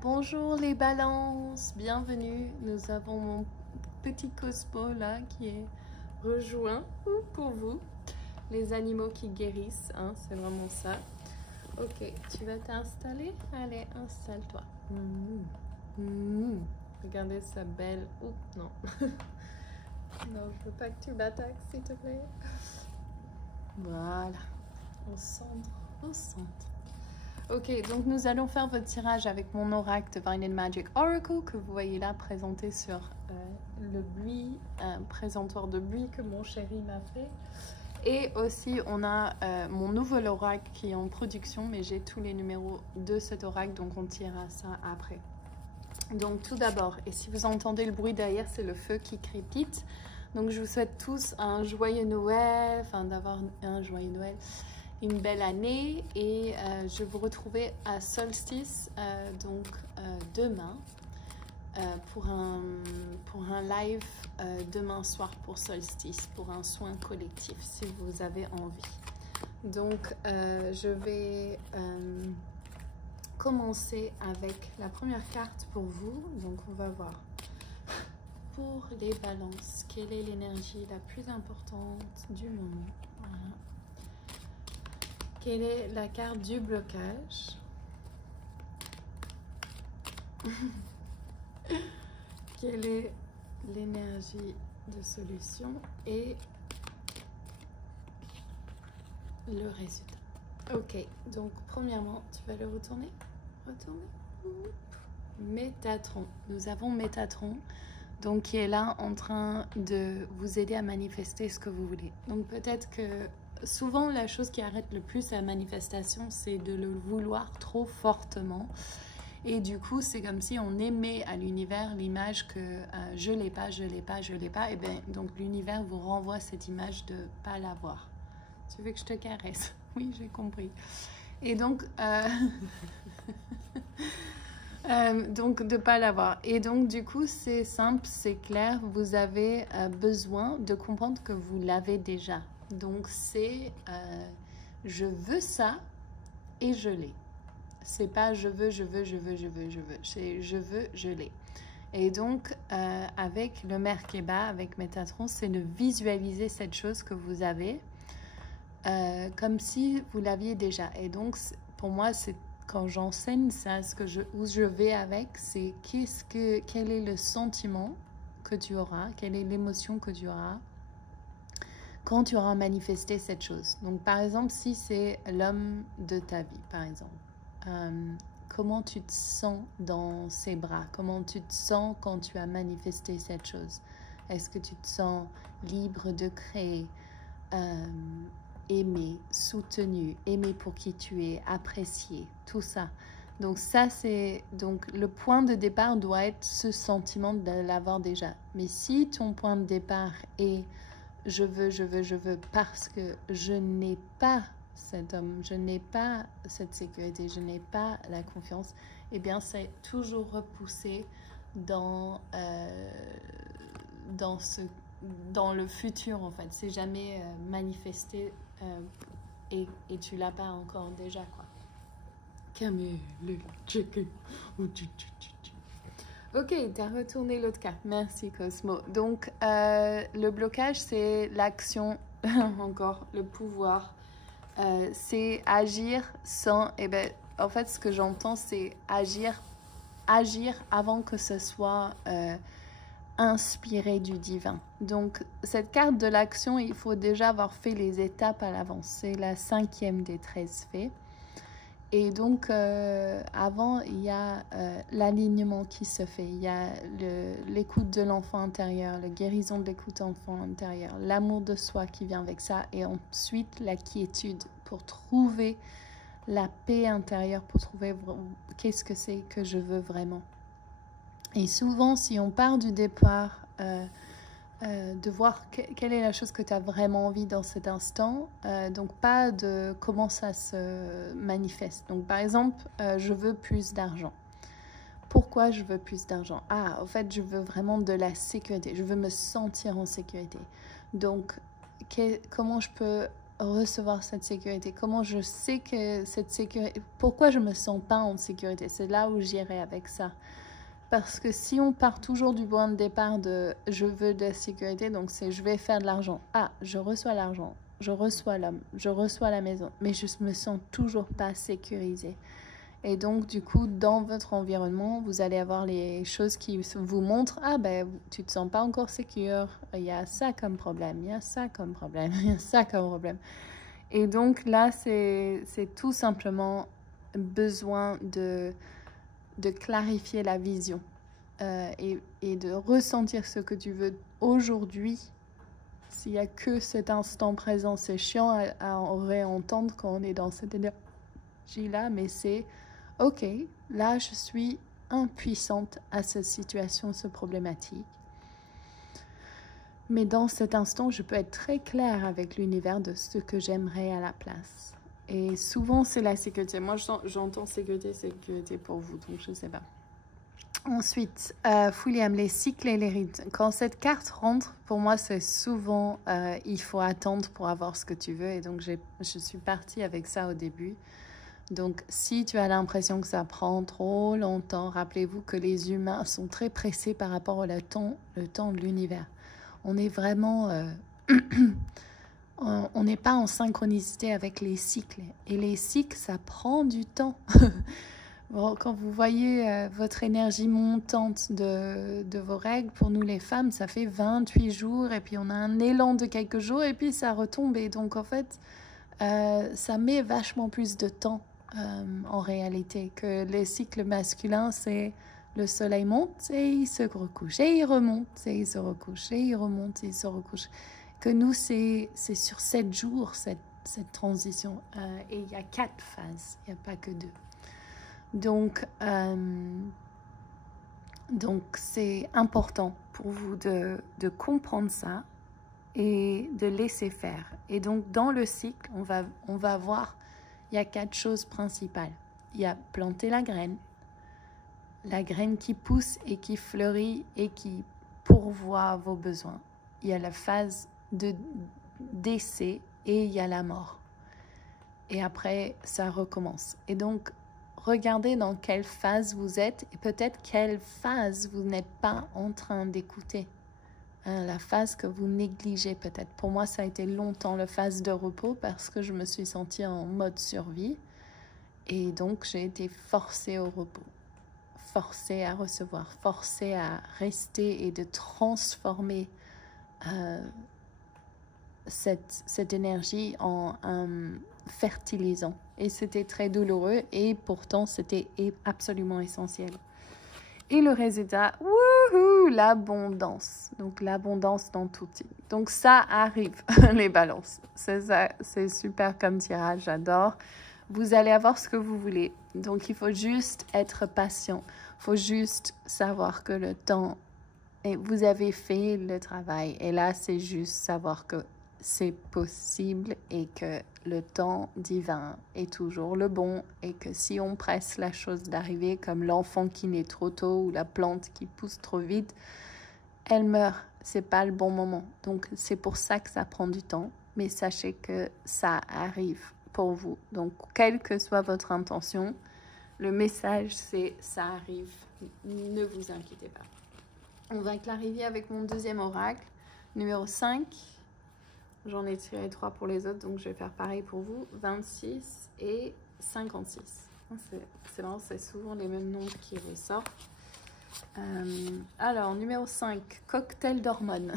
Bonjour les balances, bienvenue. Nous avons mon petit Cosmo là qui est rejoint pour vous. Les animaux qui guérissent, hein, c'est vraiment ça. Ok, tu vas t'installer? Allez, installe-toi. Regardez sa belle... Oups, non. Non, je veux pas que tu m'attaques, s'il te plaît. Voilà. Au centre, au centre. Ok, donc nous allons faire votre tirage avec mon oracle Divine and Magic Oracle que vous voyez là présenté sur le buis, présentoir de buis que mon chéri m'a fait. Et aussi, on a mon nouvel oracle qui est en production, mais j'ai tous les numéros de cet oracle, donc on tirera ça après. Donc tout d'abord, et si vous entendez le bruit derrière, c'est le feu qui crépite. Donc je vous souhaite tous un joyeux Noël, enfin d'avoir un joyeux Noël, une belle année, et je vais vous retrouver à Solstice, donc demain, pour un live demain soir pour Solstice, pour un soin collectif, si vous avez envie. Donc je vais commencer avec la première carte pour vous. Donc on va voir pour les balances, quelle est l'énergie la plus importante du moment. Voilà. Quelle est la carte du blocage? Quelle est l'énergie de solution et le résultat? Ok, donc premièrement, tu vas le retourner. Métatron. Nous avons Métatron, donc qui est là en train de vous aider à manifester ce que vous voulez. Donc peut-être que souvent la chose qui arrête le plus la manifestation, c'est de le vouloir trop fortement. Et du coup, c'est comme si on émet à l'univers l'image que je l'ai pas, je l'ai pas, je l'ai pas. Et bien, donc l'univers vous renvoie cette image de pas l'avoir. Tu veux que je te caresse? Oui, j'ai compris. Et donc, donc de pas l'avoir. Et donc du coup, c'est simple, c'est clair. Vous avez besoin de comprendre que vous l'avez déjà. Donc c'est je veux ça et je l'ai. C'est pas je veux, je veux, je veux, je veux, je veux. C'est je veux, je l'ai. Et donc, avec le Merkaba, avec Métatron, c'est de visualiser cette chose que vous avez comme si vous l'aviez déjà. Et donc, pour moi, c'est quand j'enseigne ça, où je vais avec, c'est quel est le sentiment que tu auras, quelle est l'émotion que tu auras quand tu auras manifesté cette chose. Donc, par exemple, si c'est l'homme de ta vie, par exemple. Comment tu te sens dans ses bras? Comment tu te sens quand tu as manifesté cette chose? Est-ce que tu te sens libre de créer, aimé, soutenu, aimé pour qui tu es, apprécié, tout ça. Donc ça, c'est donc le point de départ doit être ce sentiment de l'avoir déjà. Mais si ton point de départ est je veux, je veux, je veux parce que je n'ai pas cet homme, je n'ai pas cette sécurité, je n'ai pas la confiance, eh bien c'est toujours repoussé dans le futur en fait. C'est jamais manifesté et tu l'as pas encore déjà quoi. Ok, tu as retourné l'autre carte. Merci Cosmo. Donc le blocage c'est l'action, encore le pouvoir. C'est agir sans... Eh ben, en fait, ce que j'entends, c'est agir avant que ce soit inspiré du divin. Donc, cette carte de l'action, il faut déjà avoir fait les étapes à l'avance. C'est la 5e des 13 faits. Et donc, avant, il y a l'alignement qui se fait. Il y a l'écoute de l'enfant intérieur, la guérison de l'écoute d'enfant intérieur, l'amour de soi qui vient avec ça. Et ensuite, la quiétude pour trouver la paix intérieure, pour trouver qu'est-ce que c'est que je veux vraiment. Et souvent, si on part du départ... de voir quelle est la chose que tu as vraiment envie dans cet instant, donc pas de comment ça se manifeste. Donc par exemple, je veux plus d'argent. Pourquoi je veux plus d'argent? Ah, en fait, je veux vraiment de la sécurité, je veux me sentir en sécurité. Donc, comment je peux recevoir cette sécurité? Comment je sais que cette sécurité... Pourquoi je ne me sens pas en sécurité? C'est là où j'irai avec ça. Parce que si on part toujours du point de départ de « je veux de la sécurité », donc c'est « je vais faire de l'argent ». Ah, je reçois l'argent, je reçois l'homme, je reçois la maison, mais je me sens toujours pas sécurisée. Et donc, du coup, dans votre environnement, vous allez avoir les choses qui vous montrent « Ah, ben, tu ne te sens pas encore sécure, il y a ça comme problème, il y a ça comme problème, il y a ça comme problème. » Et donc, là, c'est tout simplement besoin de clarifier la vision et de ressentir ce que tu veux aujourd'hui. S'il n'y a que cet instant présent, c'est chiant à réentendre quand on est dans cette énergie-là, mais c'est ok, là je suis impuissante à cette situation, cette problématique. Mais dans cet instant, je peux être très claire avec l'univers de ce que j'aimerais à la place. Et souvent, c'est la sécurité. Moi, j'entends sécurité pour vous, donc je ne sais pas. Ensuite, Fulham, les cycles et les rythmes. Quand cette carte rentre, pour moi, c'est souvent il faut attendre pour avoir ce que tu veux. Et donc, je suis partie avec ça au début. Donc, si tu as l'impression que ça prend trop longtemps, rappelez-vous que les humains sont très pressés par rapport au temps de l'univers. On est vraiment... on n'est pas en synchronicité avec les cycles. Et les cycles, ça prend du temps. Bon, quand vous voyez votre énergie montante de vos règles, pour nous les femmes, ça fait 28 jours. Et puis, on a un élan de quelques jours et puis ça retombe. Et donc, en fait, ça met vachement plus de temps en réalité que les cycles masculins. C'est le soleil monte et il se recouche. Et il remonte et il se recouche. Et il remonte et il se recouche. Que nous, c'est sur 7 jours, cette transition. Et il y a 4 phases, il n'y a pas que 2. Donc c'est important pour vous de comprendre ça et de laisser faire. Et donc, dans le cycle, on va voir, il y a 4 choses principales. Il y a planter la graine qui pousse et qui fleurit et qui pourvoit vos besoins. Il y a la phase de décès et il y a la mort. Et après, ça recommence. Et donc, regardez dans quelle phase vous êtes et peut-être quelle phase vous n'êtes pas en train d'écouter. La phase que vous négligez peut-être. Pour moi, ça a été longtemps la phase de repos parce que je me suis sentie en mode survie. Et donc, j'ai été forcée au repos, forcée à recevoir, forcée à rester et de transformer cette énergie en un fertilisant. Et c'était très douloureux et pourtant, c'était absolument essentiel. Et le résultat, wouhou, l'abondance. Donc, l'abondance dans tout type. Donc, ça arrive, les balances. C'est super comme tirage, j'adore. Vous allez avoir ce que vous voulez. Donc, il faut juste être patient. Il faut juste savoir que le temps, et vous avez fait le travail. Et là, c'est juste savoir que c'est possible et que le temps divin est toujours le bon et que si on presse la chose d'arriver comme l'enfant qui naît trop tôt ou la plante qui pousse trop vite, elle meurt. C'est pas le bon moment. Donc, c'est pour ça que ça prend du temps. Mais sachez que ça arrive pour vous. Donc, quelle que soit votre intention, le message, c'est ça arrive. Ne vous inquiétez pas. On va clarifier avec mon deuxième oracle, numéro 5. J'en ai tiré 3 pour les autres, donc je vais faire pareil pour vous. 26 et 56. C'est marrant, c'est souvent les mêmes noms qui ressortent. Alors, numéro 5, cocktail d'hormones.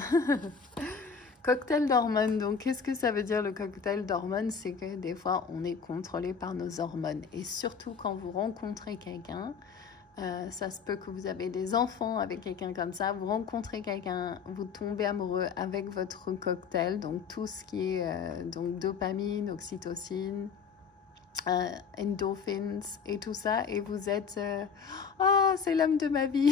Cocktail d'hormones, donc qu'est-ce que ça veut dire le cocktail d'hormones? C'est que des fois, on est contrôlé par nos hormones. Et surtout quand vous rencontrez quelqu'un, ça se peut que vous avez des enfants avec quelqu'un comme ça, vous rencontrez quelqu'un, vous tombez amoureux avec votre cocktail, donc tout ce qui est donc dopamine, oxytocine, endorphins et tout ça, et vous êtes oh, c'est l'homme de ma vie.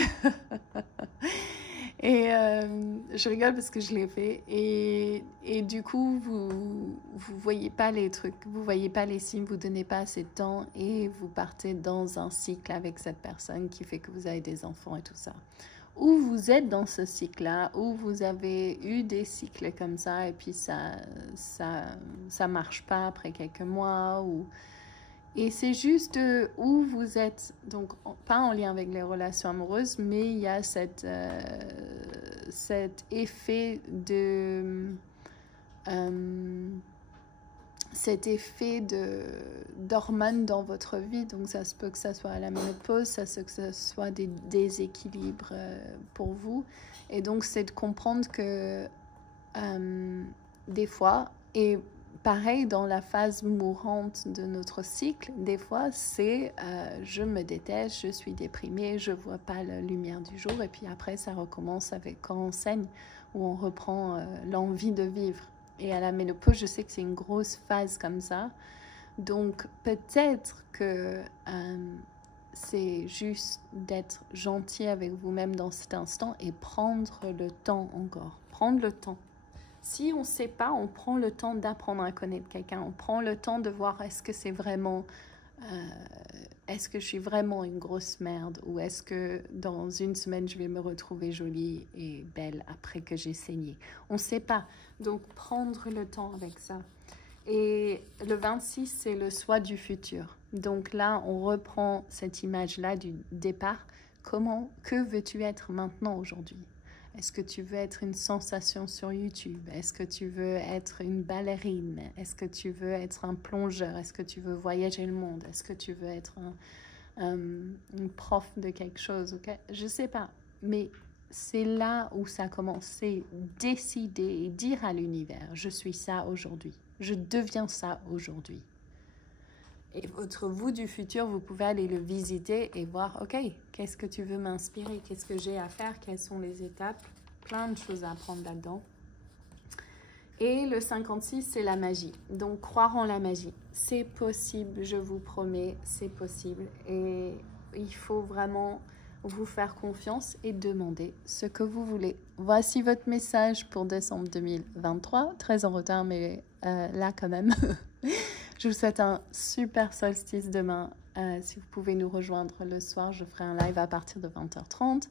Et je rigole parce que je l'ai fait et du coup vous voyez pas les trucs, vous voyez pas les signes, vous donnez pas assez de temps et vous partez dans un cycle avec cette personne qui fait que vous avez des enfants et tout ça. où vous êtes dans ce cycle-là, où vous avez eu des cycles comme ça et puis ça marche pas après quelques mois. Et c'est juste où vous êtes, donc pas en lien avec les relations amoureuses, mais il y a cet effet d'hormones dans votre vie. Donc ça se peut que ça soit à la ménopause, ça se peut que ça soit des déséquilibres pour vous. Et donc c'est de comprendre que des fois, et pareil dans la phase mourante de notre cycle, des fois c'est je me déteste, je suis déprimée, je vois pas la lumière du jour, et puis après ça recommence avec quand on saigne, où on reprend l'envie de vivre. Et à la ménopause, je sais que c'est une grosse phase comme ça. Donc peut-être que c'est juste d'être gentil avec vous-même dans cet instant et prendre le temps encore. Prendre le temps. Si on ne sait pas, on prend le temps d'apprendre à connaître quelqu'un. On prend le temps de voir est-ce que c'est vraiment... est-ce que je suis vraiment une grosse merde, ou est-ce que dans une semaine je vais me retrouver jolie et belle après que j'ai saigné. On ne sait pas. Donc prendre le temps avec ça. Et le 26, c'est le soi du futur. Donc là, on reprend cette image-là du départ. Que veux-tu être maintenant aujourd'hui? Est-ce que tu veux être une sensation sur YouTube? Est-ce que tu veux être une ballerine? Est-ce que tu veux être un plongeur? Est-ce que tu veux voyager le monde? Est-ce que tu veux être une prof de quelque chose? Okay? Je ne sais pas, mais c'est là où ça commence. C'est décider et dire à l'univers, je suis ça aujourd'hui. Je deviens ça aujourd'hui. Et votre vous du futur, vous pouvez aller le visiter et voir, ok, qu'est-ce que tu veux m'inspirer? Qu'est-ce que j'ai à faire? Quelles sont les étapes? Plein de choses à apprendre là-dedans. Et le 56, c'est la magie. Donc, croire en la magie. C'est possible, je vous promets, c'est possible. Et il faut vraiment vous faire confiance et demander ce que vous voulez. Voici votre message pour décembre 2023. Très en retard, mais là quand même. Je vous souhaite un super solstice demain. Si vous pouvez nous rejoindre le soir, je ferai un live à partir de 20h30.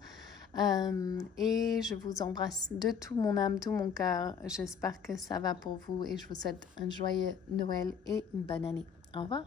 Et je vous embrasse de tout mon âme, tout mon cœur. J'espère que ça va pour vous et je vous souhaite un joyeux Noël et une bonne année. Au revoir.